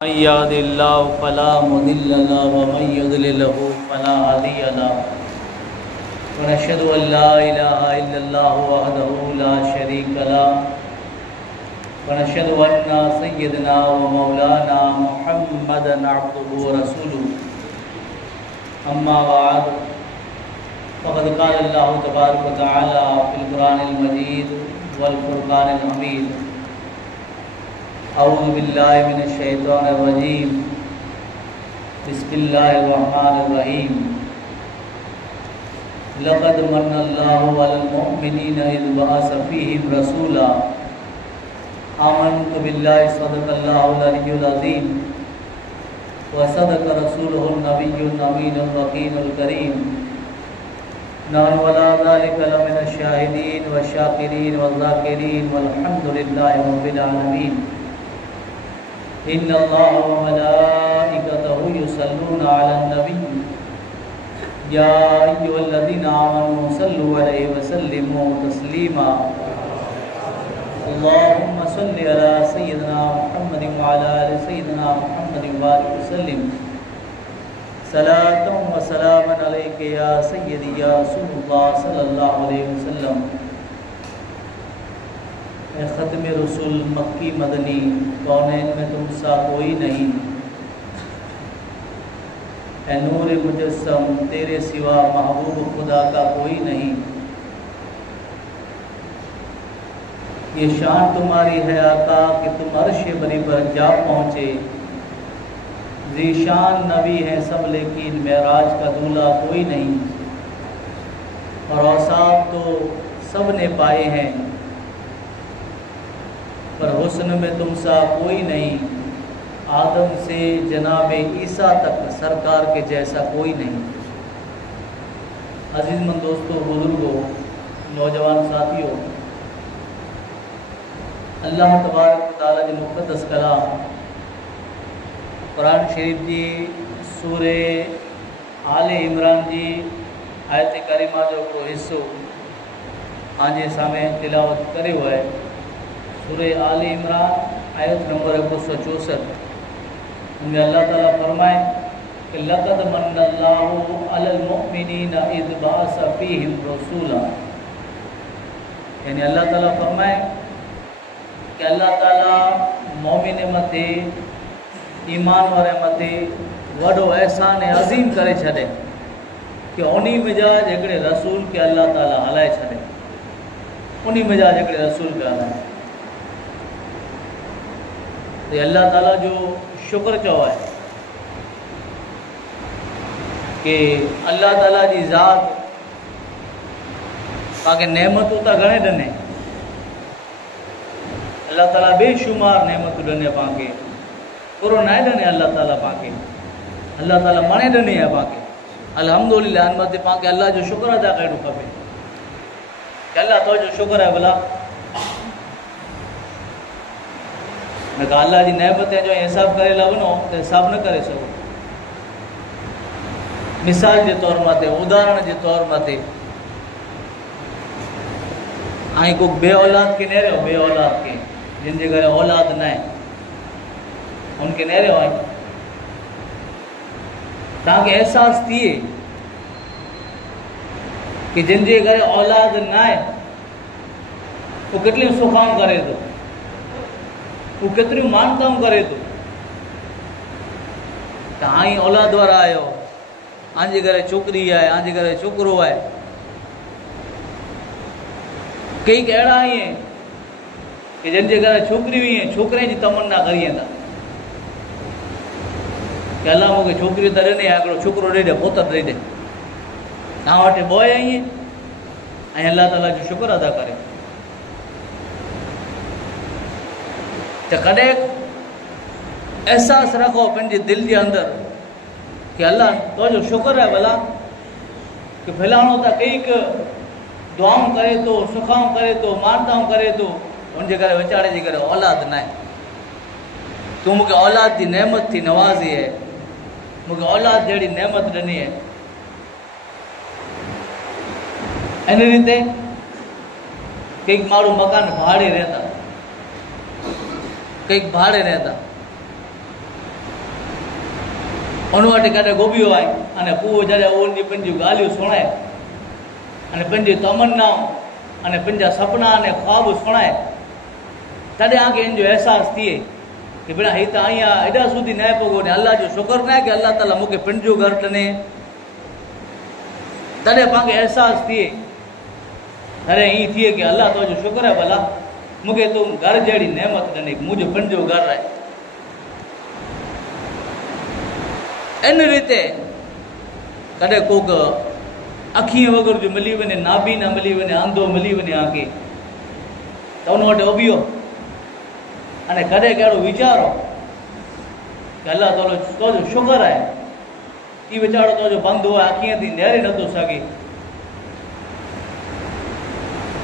من يهد الله فلا مضل له ومن يضلل فلا هادي له ونشهد أن لا إله إلا الله وحده لا شريك له ونشهد أن سيدنا ومولانا محمدا عبده ورسوله أما بعد فقد قال الله تبارك وتعالى في القرآن المجيد والفرقان الحميد اعوذ باللہ من الشیطان الرجیم بسم اللہ الرحمن الرحیم لقد من اللہ علی المؤمنین اذ بعث فیہم رسولا آمنت باللہ صدق اللہ العلی العظیم وصدق رسولہ النبی الامین الرقیم الکریم نحن ولا ذلك لمن الشاہدین والشاکرین والذاکرین والحمد للہ رب العالمین ان اللہ وملائکتہ یصلون علی النبی یا ایھا الذین آمنوا صلوا علیہ وسلموا تسلیما اللہم صل علی سیدنا محمد وعلی آل سیدنا محمد وبارک وسلم صلاۃ و سلام علیک یا سیدی یا رسول اللہ صلی اللہ علیہ وسلم۔ اے ختم رسول مکی مدنی کونین میں تم سا کوئی نہیں، اے نور مجسم تیرے سوا محبوب خدا کا کوئی نہیں، یہ شان تمہاری ہے آقا کہ تم عرش بری پر جا پہنچے، ذیشان نبی ہیں سب لیکن معراج کا دولہ کوئی نہیں، اور اوصاف تو سب نے پائے ہیں پر حسن میں تم سا کوئی نہیں، آدم سے جناب عیسیٰ تک سرکار کے جیسا کوئی نہیں۔ عزیز مند دوستو، بزرگوں، نوجوان ساتھیوں، اللہ تبارک و تعالیٰ جو مقدس کلام قرآن شریف جی سورہ آل عمران جی آیت کریمہ جو کو حصو آنجے سامنے تلاوت کرے ہوئے ہے، سورہ آل عمران آیت نمبر 164 میں اللہ تعالیٰ فرمائے کہ لقد من اللہ علی المؤمنین اذ بعث فیہم رسولا، یعنی اللہ تعالیٰ فرمائے کہ اللہ تعالیٰ مومن متے ایمان والے متے وڈو احسان عظیم کرے چھڑے کہ انہی مجاج ہکڑے رسول کے اللہ تعالیٰ ہلائے چھڑے، انہی مجاج ہکڑے رسول کے ہلائے۔ تو اللہ تعالیٰ جو شکر چو ہے کہ اللہ تعالیٰ جی ذات تاکہ نعمتوں تا گھنے ڈنے، اللہ تعالیٰ بے شمار نعمتوں ڈنے پاکے، پورو نہ ڈنے اللہ تعالیٰ پاکے، اللہ تعالیٰ مانے ڈنے ہے پاکے، الحمدللہ انمت پاکے اللہ جو شکر ادا کرے کھپے کہ اللہ تو جو شکر ہے بلا میں کہا اللہ جی نعمتیں جو حساب کرے لگنو تو حساب نہ کرے سو۔ مثال کے طور ماتے ادھارن کے طور ماتے آئی کو بے اولاد کے نہیں رہو، بے اولاد کے جن کے گھر اولاد نہ ہے ان کے نہیں رہو آئی تاکہ احساس تیے کہ جن کے گھر اولاد نہ ہے وہ کتنی سکھام کرے تو وہ کتنی مانتاؤں کرے تو کہ آئیں اولاد وارا آئے ہو، آنجے گھرے چھوکری ہے، آنجے گھرے چھوکرو ہے، کئی کہڑا ہی ہیں کہ جن جے گھرے چھوکری ہوئی ہیں چھوکرے جی تمنا کریے تھا کہ اللہ مجھے چھوکری تو ڈنے آکڑو چھوکرو ڈے دے پوتر ڈے دے نہ وٹے بوئے آئی ہیں اللہ تعالیٰ جو شکر ادا کرے۔ کڈے احساس رکھو پنجے دل کے اندر کہ اللہ تو جو شکر ہے بھلا کہ فلاڻو تا کئی دعاؤں کرے تو سکھاؤں کرے تو مانتاؤں کرے تو ان کے گھر وچارے جی گھر اولاد نہ ہے، تو مجھے اولاد دی نعمت تھی نوازی ہے، مجھے اولاد جڑی نعمت ڈنی ہے ان ریتے کئی ماڑو مکان بھاڑے رہتا، کئی بھاڑے رہتا उन वटि कॾहिं गोबियो आई अने पोइ जॾहिं उनजी पंहिंजियूं ॻाल्हियूं सुणाए अने पंहिंजी तमन्नाऊं अने पंहिंजा सपना अने ख़्वाब सुणाए तॾहिं आंखे इन जो अहसासु थिए कि भेण हीअ त आई आहे एॾा સુધી न पियो कोन्हे अलाह जो शुक्र न आहे कि अलाह ताला मूंखे पंहिंजो घरु ॾिने तॾहिं पाण खे अहसासु थिए तॾहिं ईअं थिए कि अलाह तुंहिंजो शुक्र आहे भला मूंखे तूं घर जहिड़ी नेमत ॾिनी मुंहिंजो पंहिंजो घरु आहे इन रीते कॾहिं कोक अखीअ वग़ैरह जो मिली वञे नाबी न मिली वञे अंधो मिली वञे आंखे त उन वटि उबियो अने कॾहिं कहिड़ो वीचारो कि अलाह तालो तुंहिंजो शुक्र आहे हीउ वीचारो तुंहिंजो बंदि आहे अखीअ थी नेरे नथो सघे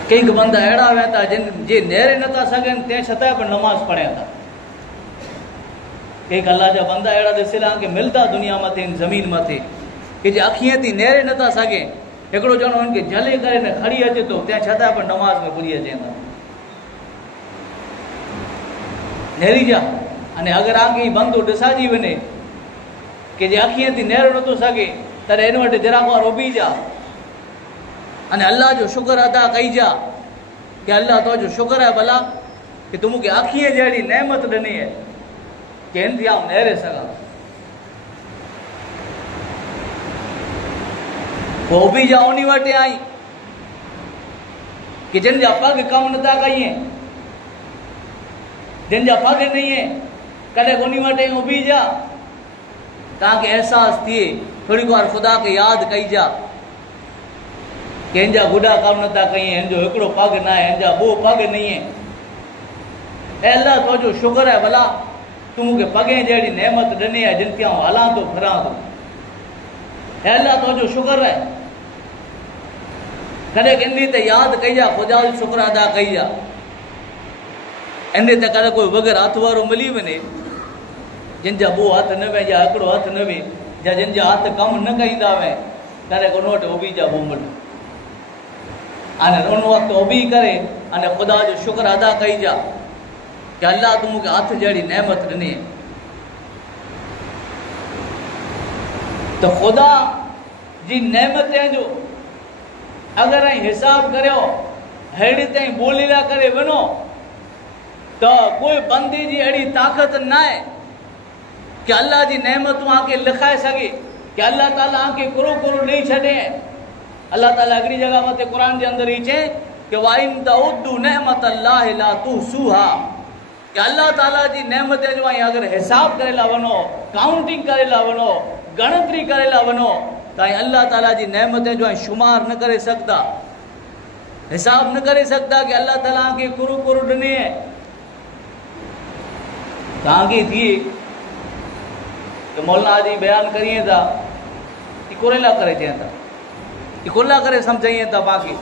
कंहिं बंदा अहिड़ा हुआ था जिन जे नेरे नथा सघनि तंहिं छतांइ बि नमाज़ पढ़नि था कंहिं अलाह जा बंदा अहिड़ा ॾिसियलु आहिनि कि मिलंदा दुनिया मथे ज़मीन मथे कि जे अखीअ थी नेरे नथा सघे हिकिड़ो ॼणो हुनखे झले करे न खणी अचे थो तंहिं छतांइ बि नमाज़ में पुॼी अचनि था नेरी जा अने अगरि आंखे बंदो ॾिसाइजी वञे कि जे अखीअ थी नेरो नथो सघे तॾहिं हिन वटि जरा को उबी जा अने अल्लाह जो शुक्र अदा कई जा कि अल्लाह तुंहिंजो शुक्र आहे भला कि तूं मूंखे अखीअ जहिड़ी नेमत ॾिनी आहे कि हिन थी आउं नेरे सघां पोइ उबी जा उन वटि आई कि जिन जा पग कमु नथा कईं जिन जा पग नहीं है कॾहिं उन वटि उबी जा तव्हांखे अहसासु थिए थोरी बार ख़ुदा खे यादि कई जा कि हिन जा गुॾा कमु नथा कईं हिन जो हिकिड़ो पग न आहे हिन जा ॿ पग नहीं है ऐं अलाह तुंहिंजो शुक्र आहे भला तूं मूंखे पगे जहिड़ी नेमत ॾिनी आहे जिन ते आउं हलां थो फिरां थो ऐं अलाह तुंहिंजो शुक्र आहे कॾहिं इन ते यादि कई जा ख़ुदा जो शुक्र अदा कई जा इन ते कॾहिं कोई बग़ैर हथ वारो मिली वञे जिन जा ॿ हथ न वे या हिकिड़ो हथ न वे या जिन जा हथ कमु न कईंदा वे कॾहिं उन वटि उबी जा बोमल अने उन वक़्तु उबी करे अने ख़ुदा जो शुक्र अदा कई जा कि अल्लाह तूं मूंखे हथ जहिड़ी नेमत ॾिनी त ख़ुदा जी नेमतनि जो अगरि हिसाबु करियो अहिड़ी ताईं ॿोलीला करे वञो तो कोई बंदे जी अड़ी ताकत न है कि अल्लाह जी नेमतूं आके लिखाए सके कि अल्लाह ताला आके कुरो कुरो ॾेई छॾे अल्लाह ताला हिकिड़ी जगह मथे क़ुर जे अंदर ही चए कि वाइन तउद्दू नेमत अल्लाह ला तुहसूहा कि अल्लाह ताला जी नेमत जो अगर हिसाब करे ला वनो काउंटिंग करे ला वनो गणतरी करे ला वनो तो अल्लाह ताला जी नेमत जो शुमार न करे सकता हिसाब न करे सकता कि अल्लाह ताला आके कुरो कुरो ॾिनी है तव्हांखे थिए कि मौलाना जी बयान करिए था कि कुरेला करे चवनि था कि कुरेला करे सम्झाइए था पाण खे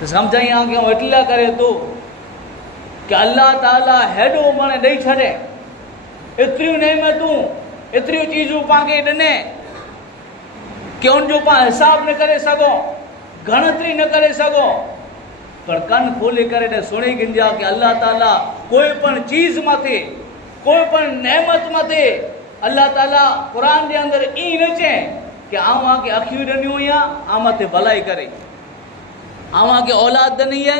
त सम्झाई आंखे एटला करे थो कि अल्लाह ताला हेॾो मन ॾेई छॾे एतिरियूं नेमतूं एतिरियूं चीज़ूं पाण खे ॾिने कि उनजो पाण हिसाब न करे सघो गणतरी न करे सघो पर कन खोले करे सुणी गिंजा कि अल्लाह ताला कोई पण चीज मथे कोई पण नेमत मथे अल्लाह ताला कुरान जे अंदर ई न चए कि आऊं आके अखियूं ॾिनियूं या आऊं मथे भलाई करे आऊं आके औलाद ॾिनी है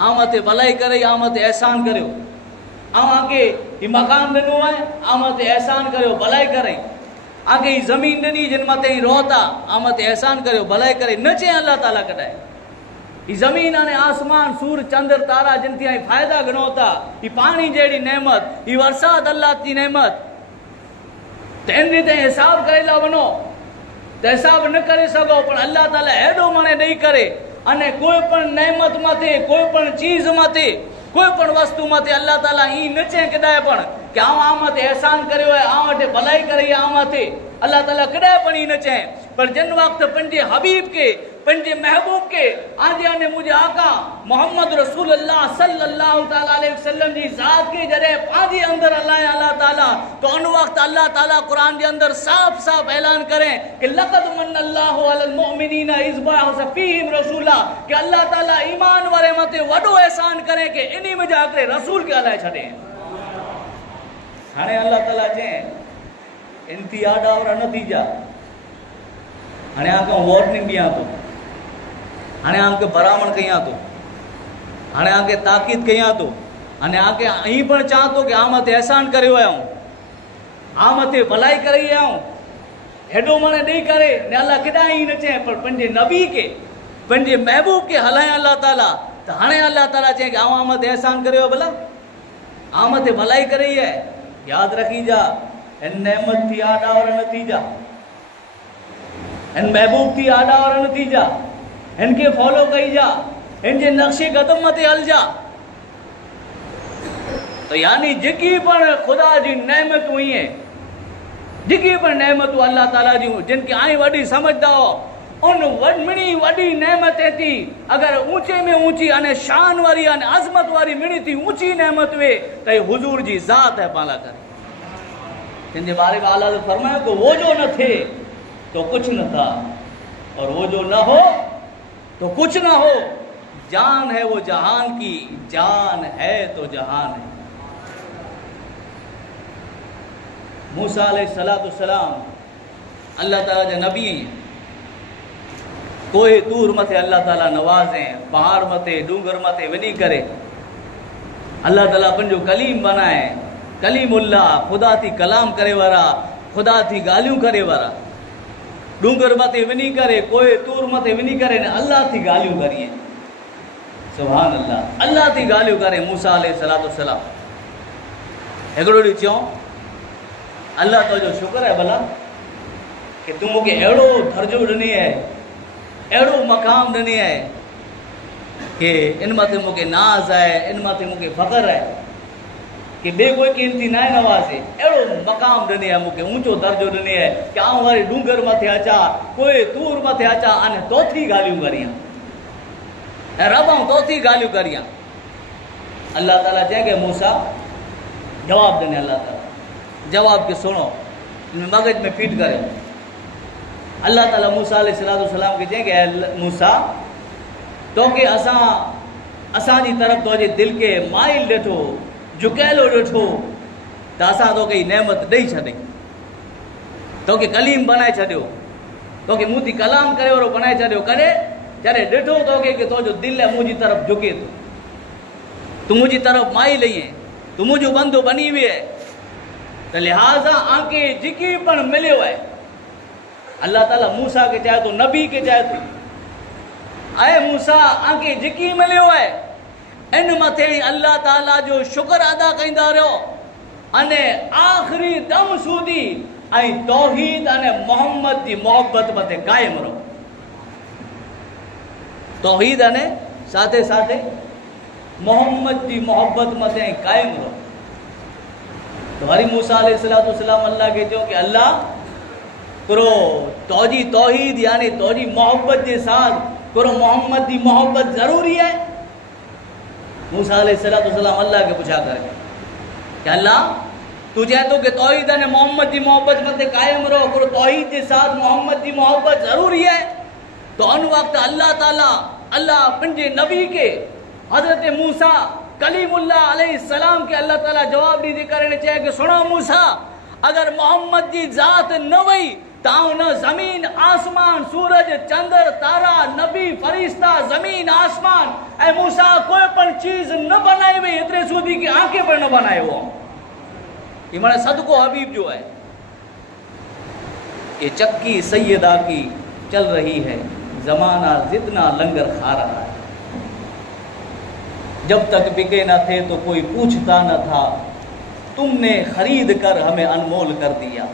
आऊं मथे भलाई करे आऊं मथे एहसान करियो आऊं आके ही मकान ॾिनो है आऊं मथे एहसान करियो भलाई करे आके ही ज़मीन ॾिनी जिन मथे ही रोता आऊं मथे एहसान करियो भलाई करे न चए अल्लाह ताला कॾहिं ही ज़मीन अने आसमान सूर चंद्र तारा जिन थी फ़ायदा गिनो था ही पानी जहिड़ी नेमत ही वरसात अल्लाह जी नेमत त इन ते हिसाब करे ला वञो त हिसाब न करे सघो पर अल्लाह ताला हेॾो मने ॾेई करे अने कोई पण नेमत मथे कोई पण चीज़ मथे कोई पण वस्तु मथे अल्लाह ताला ई न चए कॾहिं पण कि आऊं मथे एहसान करियो है आऊं वटि भलाई करे आऊं मथे अल्लाह ताला कॾहिं पण ई न चए पर जिन वक़्तु पंहिंजे हबीब के पंहिंजे महबूब के आंदे आने मुझे आका मोहम्मद रसूलुल्लाह सल्लल्लाहु तआला अलैहि वसल्लम जी ज़ात के जॾहिं पंहिंजे अंदर अल्लाह ताला तो उन वक़्तु अल्लाह ताला कुरान जे अंदर साफ़ साफ़ ऐलान करें कि लक़द मन्नल्लाहु अलल मुमिनीना इज़ बअस फ़ीहिम रसूला कि अल्लाह ताला ईमान वारे मथे वॾो एहसान करें कि इन्ही में जाके रसूल के हलाए छॾे हाणे अल्लाह ताला चए एनथी आडावरा नथी जा हाणे आंखे वॉर्निंग ॾियां थो हाणे आंखे भरामण कयां थो हाणे आंखे ताक़ीद कयां थो हाणे आंखे ई पण चाह थो कि आम ते एहसान करे विया आम ते भलाई करे विया हेॾो मन ॾेई करे ने अल्लाह केॾा ई न चए पर पंहिंजे नबी खे पंहिंजे महबूब खे हलाए अल्लाह ताला त हाणे अल्लाह ताला चए कि आम ते एहसान करे भला आम ते भलाई करे ई आहे यादि रखी जा इन नेमत थी आडावर न थी जा इन महबूब थी आडावर न थी जा इनके फॉलो कई जा इनके नक्शे कदम ते हल जा तो यानी जेकी पण खुदा जी नेमतूं इहे जेकी पण नेमतूं अल्लाह ताला जूं जिनके आई वॾी समझदा हो उन मिणी वॾी नेमत थी अगर ऊंचे में ऊंची अने शान वारी अने अज़मत वारी मिणी थी ऊंची नेमत वे त हुजूर जी ज़ात है पाला करे जिनके बारे में आला फरमाया को वो जो न थे तो कुछ न था और वो जो न हो तो कुछ ना हो जान है वो जहान की जान है तो जहान है मूसा अलैहिस्सलाम अल्लाह ताला जा नबी कोई तूर मथे अल्लाह ताला नवाज़े पहाड़ मथे डूंगर मथे वञी करे अल्लाह ताला पंहिंजो कलीम बनाए कलीमुल्लाह खुदा थी कलाम करे वारा खुदा थी ॻाल्हियूं करे वारा डूंगर मथे वञी करे कोई तूर मथे वञी करे ने अल्लाह थी ॻाल्हियूं करिए सुभान अल्लाह अल्लाह थी ॻाल्हियूं करे मूसा अलैहिस्सलाम हिकिड़ो ॾींहुं चयो अल्लाह तुंहिंजो शुक्र आहे भला कि तूं मूंखे अहिड़ो दर्जो ॾिनी आहे अहिड़ो मक़ाम ॾिनी आहे कि इन मथे मूंखे नाज़ आहे इन मथे मूंखे फ़ख़्रु आहे कि ॿिए कोई क़ीमती न आहे नवाज़े अहिड़ो मक़ाम ॾिनी आहे मूंखे ऊंचो दर्जो ॾिनी आहे कि आउं वरी डूंगर मथे अचां कोई तूर मथे अचां अने तोथी ॻाल्हियूं करियां ऐं रब आउं तोथी ॻाल्हियूं करियां अल्लाह ताला चए कि मूसा जवाब ॾिने अल्लाह ताला जवाब के सुनो मगज में फीट करे अल्लाह ताला मूसा अलैहिस्सलाम के चए कि मूसा तो के असांजी तरफ़ तुंहिंजे दिल के माइल ॾिठो झुकायलो ॾिठो त असां तोखे नेमत ॾेई छॾी तोखे कलीम बनाए छॾियो तोखे मूं थी कलाम करे वारो बनाए छॾियो कॾहिं जॾहिं ॾिठो तोखे कि तुंहिंजो दिलि आहे मुंहिंजी तरफ़ झुके थो तूं मुंहिंजी तरफ़ माइल आई आहे तूं मुंहिंजो बंदो बनी वई आहे त लिहाज़ा आंखे जेकी पण मिलियो आहे अल्लाह ताला मूसा के चाहे तो नबी के चाहे तो आए मूसा आंखे जेकी मिलियो आहे इन मथे अल्लाह ताला जो शुक्र अदा कंदा रहो अने आख़िरी दम सूदी ऐं तौहीद अने मोहम्मद जी मोहब्बत मथे कायम रहो तौहीद अने साथे साथे मोहम्मद जी मोहब्बत मथे कायम रहो तो वरी मूसा अलैहिस्सलाम अल्लाह के चयो कि अल्लाह करो तौजी तौहीद यानी तौजी मोहब्बत के साथ करो मोहम्मद की मोहब्बत जरूरी है मूसा अलैहिस्सलाम अल्लाह के पूछा करे कि अल्लाह तू चाहे तो कि तौहीद ने मोहम्मद की मोहब्बत मते कायम रहो करो तौहीद के साथ मोहम्मद की मोहब्बत जरूरी है तो उन वक्त अल्लाह ताला अल्लाह पंजे नबी के हजरत मूसा कलीमुल्लाह अलैहिस्सलाम के अल्लाह ताला जवाब दी करे चाहे कि सुनो मूसा अगर मोहम्मद की जात न वही ताऊ न जमीन आसमान सूरज चंद्र तारा नबी फरिश्ता जमीन आसमान ए मूसा कोई पण चीज न बनाई वही इतने सूदी की आंखें पर न बनाए हो ये माने सदको हबीब जो है ये चक्की सैयदा की चल रही है जमाना जितना लंगर खा रहा है जब तक बिके न थे तो कोई पूछता न था तुमने खरीद कर हमें अनमोल कर दिया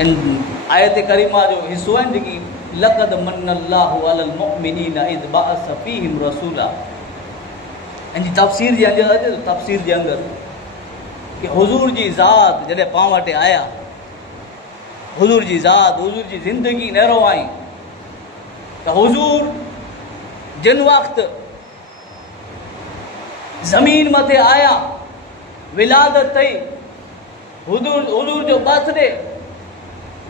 इन आयत करीमा जो हिस्सो है कि लक़द मन्नल्लाहु अलल मुमिनीना इज़ बअस फीहिम रसूला इन तफसीर जे अंदर कि हुजूर जी ज़ात जॾहिं पां वटि आया हुजूर जी ज़ात हुजूर जी ज़िंदगी नहरो आई त हुजूर जिन वक्त जमीन मथे आया विलादत थई हुजूर जो बर्थडे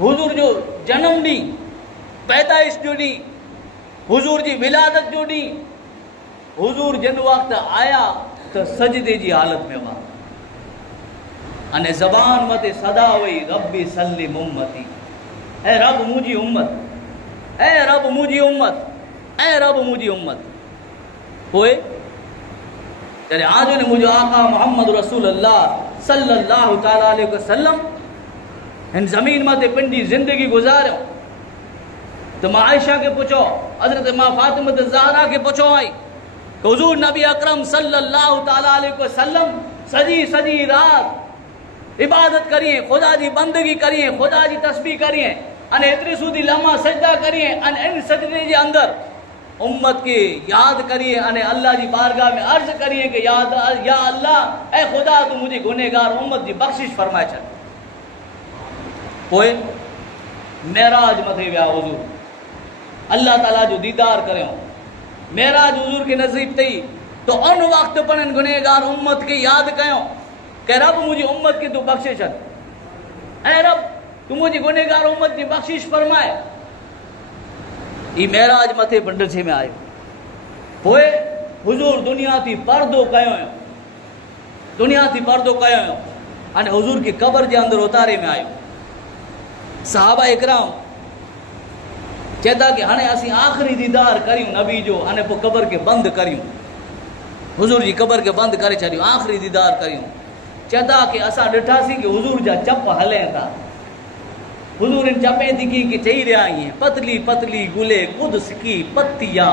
हुजूर जो जन्म डी पैदाइश जो डी हुजूर जी विलादत जो डी हुजूर जिन वक्त आया तो सजदे जी हालत में हुआ अने ज़बान मते सदा वई रब्बी सल्लिम उम्मती, ऐ रब मुंहिंजी उम्मत, ऐ रब मुंहिंजी उम्मत, ऐ रब मुंहिंजी उम्मत। पोइ जॾहिं आज ने मुंहिंजो आका मोहम्मद रसूलुल्लाह सल्लल्लाहु ताला अलैहि वसल्लम हिन ज़मीन मते पंहिंजी ज़िंदगी गुज़ारियो तो मां आयशा के पुछो, हज़रत मां फातिमा ज़हरा के पुछो आई कि हुज़ूर नबी अकरम सल्लल्लाहु ताला अलैहि वसल्लम सजी सजी रात इबादत करिए, खुदा जी बंदगी करिए, खुदा जी तस्बीह करिए, अने एतरी सूदी लम्हा सजदा करिए, अने इन सजदे जे अंदर उम्मत के याद करिए, अने अल्लाह जी बारगाह में अर्ज करिए कि या अल्लाह, ए खुदा तू मुझे गुनहगार उम्मत जी बख्शिश फरमाए छॾ। पोइ मेराज मथे विया हुजूर, अल्लाह ताला जो दीदार करियो, मेराज हुजूर के नसीब थी तो उन वक्त पर गुनहगार उम्मत के याद कयो कि रब मुझी उम्मत की तू बख्शे छॾ, ऐ रब तू मुझी गुनहगार उम्मत जी बख्शिश फरमाए। ई मेराज मथे पंडचे में आयो। पोइ हुजूर दुनिया थी पर्दो कयो, दुनिया थी पर्दो कयो अने हुजूर की कब्र जे अंदर उतारे में आयो। सहाबा इकराम चेता कि हाणे असीं आखिरी दीदार करियूं नबी जो, अने पोइ कब्र के बंद करियूं, हुजूर जी कब्र के बंद करे छॾियूं, आखिरी दीदार करियूं। चेता कि असां ॾिठासीं कि हुजूर जा चप हलें था, हुजूर इन चपे दिखी कि चई रहा है पतली पतली गुले कुद्स की पत्तियां,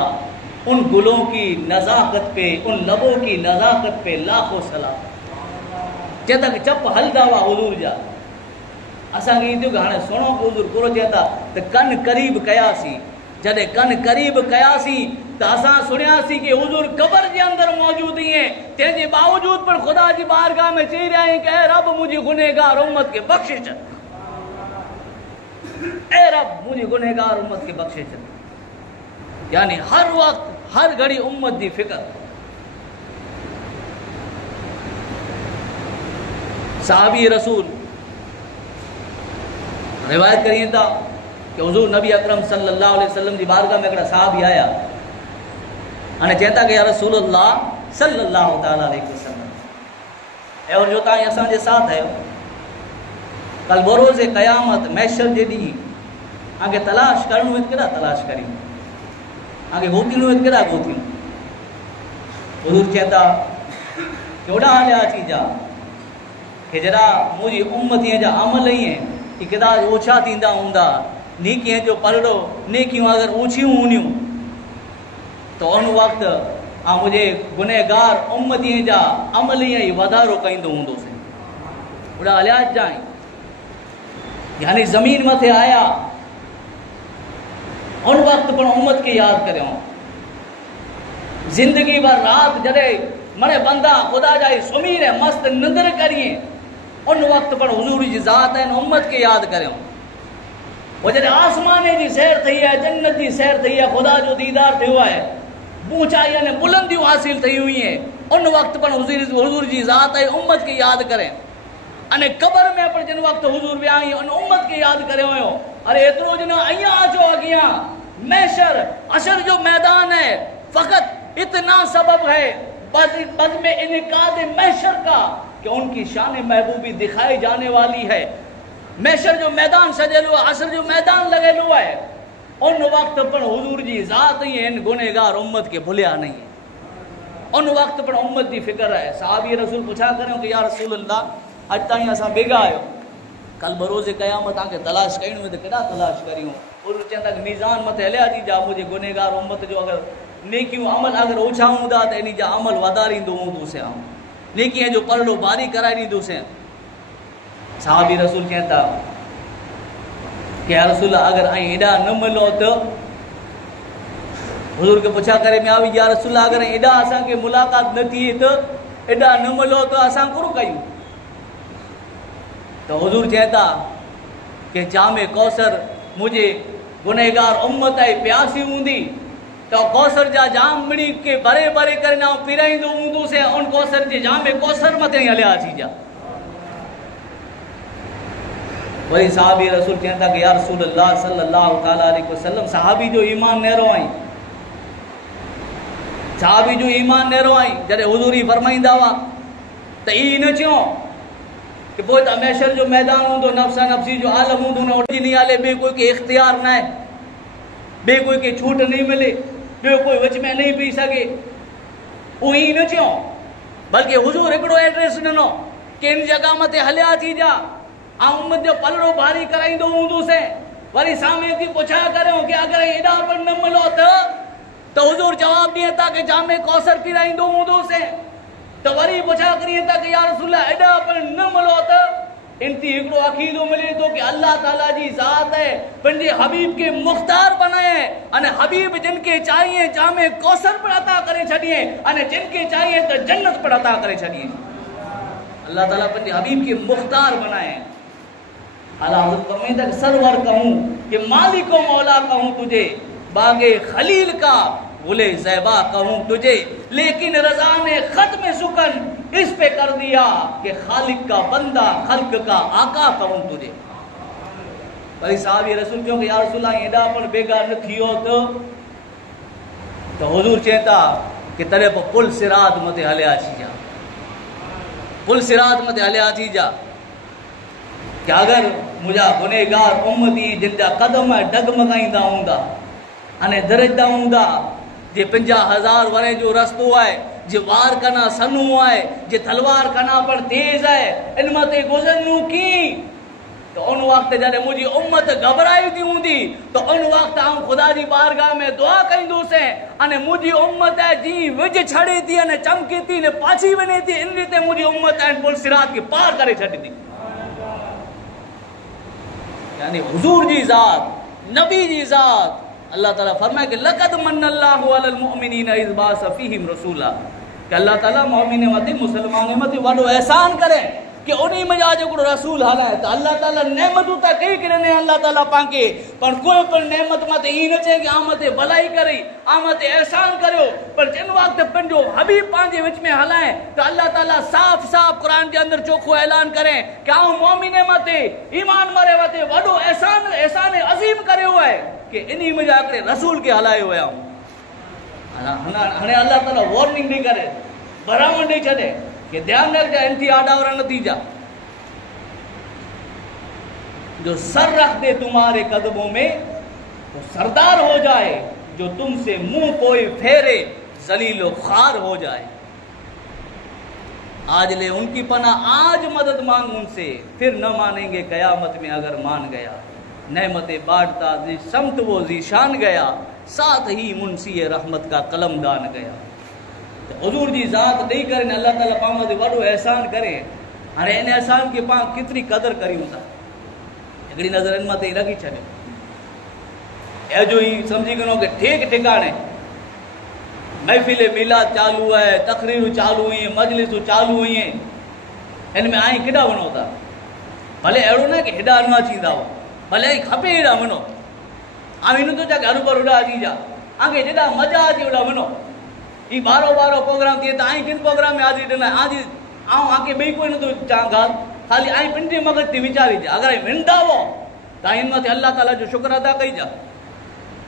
उन गुलों की नजाकत पे, उन लबों की नजाकत पे लाखों सलाम। चेता कि चप हलदा हुआ हुजूर जा। असांखे ईंदियूं कि हाणे सुणो हुजूर पूरो चेता त कन करीब कयासीं, जॾहिं कन करीब कयासीं त असां सुणियासीं कि हुजूर कब्र जे अंदर मौजूद आहिनि, तंहिंजे बावजूद पर खुदा जी बारगाह में चई रहिया आहिनि कि ऐ रब मुंहिंजी गुनहगार उम्मत खे बख्शे छॾ, ऐ रब मुझे गुनहगार उम्मत के बख्शे छॾ। यानी हर वक्त हर घड़ी उम्मत की फिक्र। साहबी रसूल रिवायत करिए था कि हुजूर नबी अकरम सल्लल्लाहु अलैहि वसल्लम जी बारगाह में हिकिड़ा साहबी आया अने चेता कि या रसूलुल्लाह सल्लल्लाहु ताला अलैहि वसल्लम, और जो तव्हां असांजे साथ आहियो, कल बरोज़े क़यामत मैशर जे ॾींहुं आगे तलाश करणो है, केड़ा तलाश करियूं, आगे गोतीणो है, केड़ा गोतीणो। हुजूर चेता कि ओॾा हलिया अची जा कि जरा मुंहिंजी उम्मतीअ जा अमल ई आहिनि कि केॾा ओछा थींदा हूंदा, नेकीअ जो पलड़ो, नेकियूं अगरि ऊचियूं हूंदियूं तो उन वक़्तु मुंहिंजे गुनहगार उम्मतीअ जा अमल ई वधारो कंदो हूंदोसीं। ओॾा हलिया जाए, यानी ज़मीन मथे आया, उन वक्त पर उम्मत के याद करियो। जिंदगी भर रात जॾहिं मरे बंदा खुदा जा सुम्ही रहे मस्त निंदर करिए, उन वक्त पर हुजूर जी ज़ात है उम्मत के याद करियो। वो जॾहिं आसमाने जी सैर थी है, जन्नत जी सैर थी है, खुदा जो दीदार थियो है, ऊंचाई ने बुलंदियों हासिल थी हुई है, उन वक्त पर हुजूर जी ज़ात है उम्मत के याद करें। अने कब्र में पर जिन वक्त हुजूर विया उन उम्मत के याद करे हुयो। अरे एतरो ज न अयां अचो अगियां मैशर अशर जो मैदान है, फकत इतना सबब है बज़ में इनकाद मैशर का कि उनकी शान महबूबी दिखाई जाने वाली है। मैशर जो मैदान सजेलो, अशर जो मैदान लगेलो है, उन वक्त पर हुजूर जी ज़ात ही इन गुनहगार उम्मत के भुलिया नहीं है, उन वक्त पर उम्मत की फिक्र है। साहबी रसूल पूछा करो कि या रसूल अल्लाह अज ताईं असां बेगा आयो, कल बरोज़े क़यामत तव्हांखे तलाश करिणो त केॾा तलाश करियूं। और चवंदा कि मीज़ान मथे हलिया थी जा, मुंहिंजे गुनहगार उम्मत जो अगरि नेकियूं अमल अगरि ओछा हूंदा त इन जा अमल वधारींदो हूंदुसि, नेकीअ जो पलड़ो भारी कराए ॾींदुसि। साहबी रसूल चवनि था कि या रसूल अगरि ऐं एॾा न मिलो त हुजूर खे पुछा करे में आई, या रसूल अगरि एॾा असांखे मुलाक़ात न थिए त, एॾा न मिलो त असां कुरु कयूं। तो हुजूर चेता कि जामे कौसर मुझे गुनहगार उम्मत आई प्यासी हूंदी तो कौसर जा जाम मिड़ी के भरे भरे करे ना पिराईंदो हूंदुसि, उन कौसर जे जामे कौसर मथे हलिया अची जा। वरी साहबी रसूल चवंदा कि या रसूल अल्लाह सल्लल्लाहु ताला अलैहि वसल्लम, साहबी जो ईमान नेरो आई, साहबी जो ईमान नेरो आई। जॾहिं हुजूर ई फरमाईंदा हुआ त ई न चयो کہ وہ ہمیشہ جو میدان ہوں تو نفسا نفسی جو عالم ہوں تو اٹھی نہیں آلے بے کوئی کے اختیار نہ ہے بے کوئی کے چھوٹ نہیں ملے بے کوئی وچ میں نہیں پی سکے وہی نہ چوں بلکہ حضور ایکڑو ایڈریس ڈنو کہ ان جگہ مت ہلیا تھی جا امت جو پلڑو بھاری کرائیندو ہوں سے وری سامنے تھی پوچھا کروں کہ اگر ایڈا پر نہ ملو تو حضور جواب دیے تھا کہ جامع کوثر پیرائیندو ہوں سے تو وری پوچھا کریے تھا کہ یا رسول اللہ ایڈا پر نہ ملو تو انتی ایکڑو عقیدو ملے تو کہ اللہ تعالیٰ جی ذات ہے پنجے حبیب کے مختار بنائے انہیں حبیب جن کے چاہیے جامع کوثر پر عطا کرے چھڑیے انہیں جن کے چاہیے تو جنت پر عطا کرے چھڑیے اللہ تعالیٰ پنجے حبیب کے مختار بنائے اللہ حضرت فرمائے تک سرور کہوں کہ مالک و مولا کہوں تجھے باغ خلیل کا گلے زیبا کہوں تجھے لیکن رضا نے ختم سکن اس پہ کر دیا کہ خالق کا بندہ خلق کا آقا کہوں تجھے بھائی صحابی رسول کیوں کہ یا رسول اللہ ایڈا پر بیگار نہ تھیو تو حضور چہتا کہ ترے پہ پل سرات مت ہلیا چھی جا پل سرات مت ہلیا چھی جا کہ اگر مجھا گنہگار امتی جن جا قدم ڈگمگائیندہ ہوں گا انہیں درجدہ ہوں گا جے 50,000 ورے جو رستو آئے جے وار کنا سنو آئے جے تلوار کنا پر تیز آئے ان متے گزرنو کی تو ان وقت جڑے مجھے امت گھبرائی دی ہوں دی تو ان وقت ہم خدا دی بارگاہ میں دعا کہیں دو سے انہیں مجھے امت ہے جی وج چھڑی تھی انہیں چمکی تھی انہیں پاچھی بنے تھی ان لیتے مجھے امت ہے پل صراط کے پار کرے چھڑی تھی یعنی حضور جی ذات نبی جی ذات اللہ تعالیٰ فرمائے کہ لقد من اللہ علی المؤمنین اذ بعث فیہم رسولا کہ اللہ تعالیٰ مومن متی مسلمان متی وڈو احسان کرے کہ انہی میں جا جو رسول حالا ہے تو اللہ تعالیٰ نعمتوں تا کئی کرنے اللہ تعالیٰ پانکے پر کوئی پر نعمت مت ہی نہ چاہے کہ آمد بلائی کری آمد احسان کرو پر جن وقت پنجو حبیب پانجے وچ میں حلائیں تو اللہ تعالیٰ صاف صاف قرآن کے اندر چوکھو اعلان کریں کہ آؤں مومن مت ایمان مرے وتے وڈو احسان عظیم کرے ہوا ہے کہ انہی میں جا کر رسول کے حلائے ہوئے ہوں ہنے اللہ تعالیٰ وارننگ نہیں کرے برامن نہیں چھڑے کہ دھیان رکھ جائے انتی آڈا اور نتیجہ جو سر رکھ دے تمہارے قدموں میں تو سردار ہو جائے جو تم سے منہ کوئی پھیرے ذلیل و خوار ہو جائے آج لے ان کی پناہ آج مدد مانگ ان سے پھر نہ مانیں گے قیامت میں اگر مان گیا نعمت بانٹتا زی سمت وہ زی شان گیا ساتھ ہی منسی رحمت کا قلم دان گیا حضور جی ذات نہیں کریں اللہ تعالیٰ پاما دے وڈو احسان کریں ہنے ان احسان کے پاں کتنی قدر کریوں تا اگڑی نظر ان ماتے رکھی چھنے اے جو ہی سمجھی کنو کہ ٹھیک ٹھکانے محفل میلاد چالو ہے تقریر چالو ہوئی ہیں مجلس چالو ہوئی ہیں ان میں آئیں کڈا ونو تا بھلے ایڑو نہ کہ ہڈا نہ چیندا ہو بھلے آئی کھپے ہڈا ونو آئیں نو تو چا کہ ہر پر اڑا چی جا آگے جدا مزہ آجی اڑا ونو یہ بارو پروگرام دیئے تا آئیں کن پروگرام میں آجی ڈنا آجی آؤں آکے بھئی کوئی نہ تو چاہاں گا خالی آئیں پنڈی مگت تی وچاری جا اگر آئیں منڈا ہو تا آئیں ماتے اللہ تعالیٰ جو شکر ادا کئی جا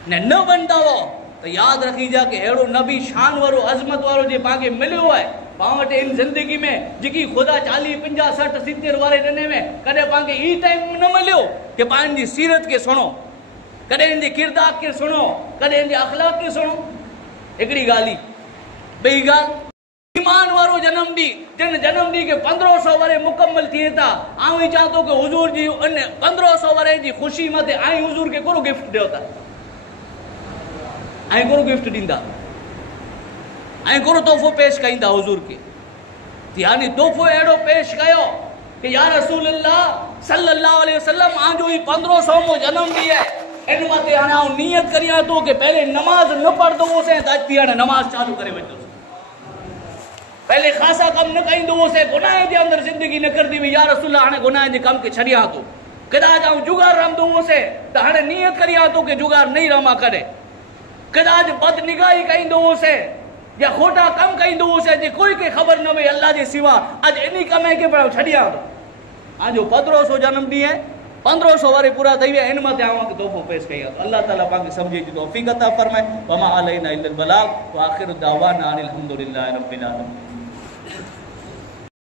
نہ بنڈا ہو تو یاد رکھی جا کہ ایڑو نبی شان وارو عظمت وارو جے پاکے ملے ہوا ہے پاوٹے ان زندگی میں جکی خدا 40 50 60 70 وارے ڈنے میں کدے پاکے ای ٹائم نہ ملیو کہ پائن دی سیرت کے سنو کدے ان دی کردار کے سنو کدے ان دی اخلاق کے سنو ایکڑی گالی بئی گال ایمان وارو جنم دی جن جنم دی کے 1500 ورے مکمل تھیے تا آئیں چاہتو کہ حضور جی ان 1500 ورے جی خوشی متے آئیں حضور کے کرو گفٹ دیوتا آئیں کرو گفٹ دیندا آئیں کرو تحفو پیش کئیندا حضور کے یعنی تحفو ایڑو پیش کئیو کہ یا رسول اللہ صلی اللہ علیہ وسلم آن جو ہی 1500 مو جنم دی ہے ان متے آنا نیت کریاں تو کہ پہلے نماز نہ پڑھ دو سے تاج آنا نماز چالو کرے وجو پہلے خاصا کم نہ کہیں دو سے گناہ دے اندر زندگی نہ کر دی بھی یا رسول اللہ ہنے گناہ دے کم کے چھڑیاں تو کدا جاؤں جگار رم دو سے تو ہنے نیت کریاں تو کہ جگار نہیں رما کرے کدا جو بد نگاہی کہیں دو سے یا کھوٹا کم کہیں دو سے جے کوئی کے خبر نہ ہوئی اللہ جے سوا اج انہی کمے کے پڑھو چھڑیاں تو آج جو 1500 جنم دی ہے 1500 وارے پورا تھی ان مت آواں کے تحفو پیش کیا تو اللہ تعالیٰ پاک سمجھے جو توفیق عطا فرمائے وما علینا الا البلاغ واخر دعوانا ان الحمدللہ رب العالمین.